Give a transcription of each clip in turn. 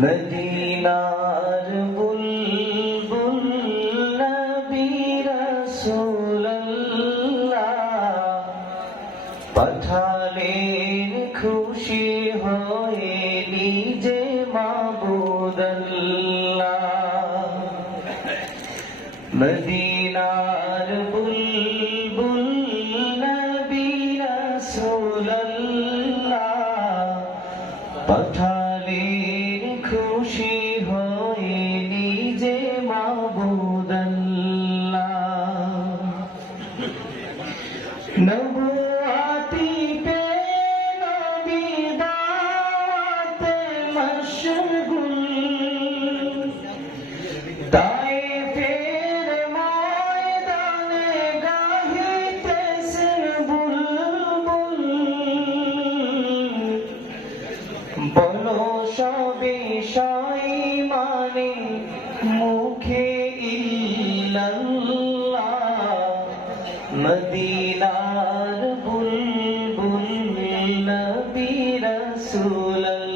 মদিনার বুলবুল নবী রাসূলুল্লাহ পাঠালেন খুশি হয়ে নিজে মাবুদ আল্লাহ। মদিনার বুলবুল নবী রাসূলুল্লাহ পাঠালেন খুশি হয়ে নিজে মাবুদ আল্লাহ। নবুয়াতি পে নবী দাওয়াতে মশগুল তায়েফের ময়দানে গাহিতেছেন বুলবুল। বলো সবে মানে মুখে ইল্লাল্লাহ। মদিনার বুলবুল নবী রাসূলুল্লাহ।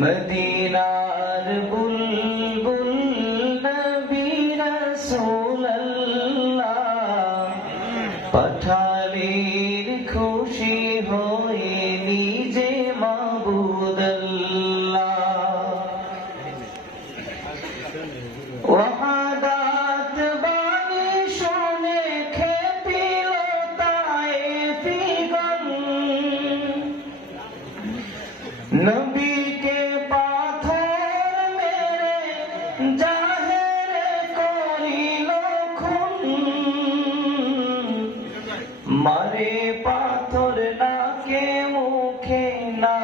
মদিনার বুলবুল নবী রাসূলুল্লাহ পাঠালেন খুশি হয়ে নিজে মাবুদ আল্লাহ। ওয়াহাদাত বাণী শুনে খেপিল তায়েফিগণ। নবীকে পাথর মেরে জাহেরে করিল খুন। মারে পাথর নাকে মুখে না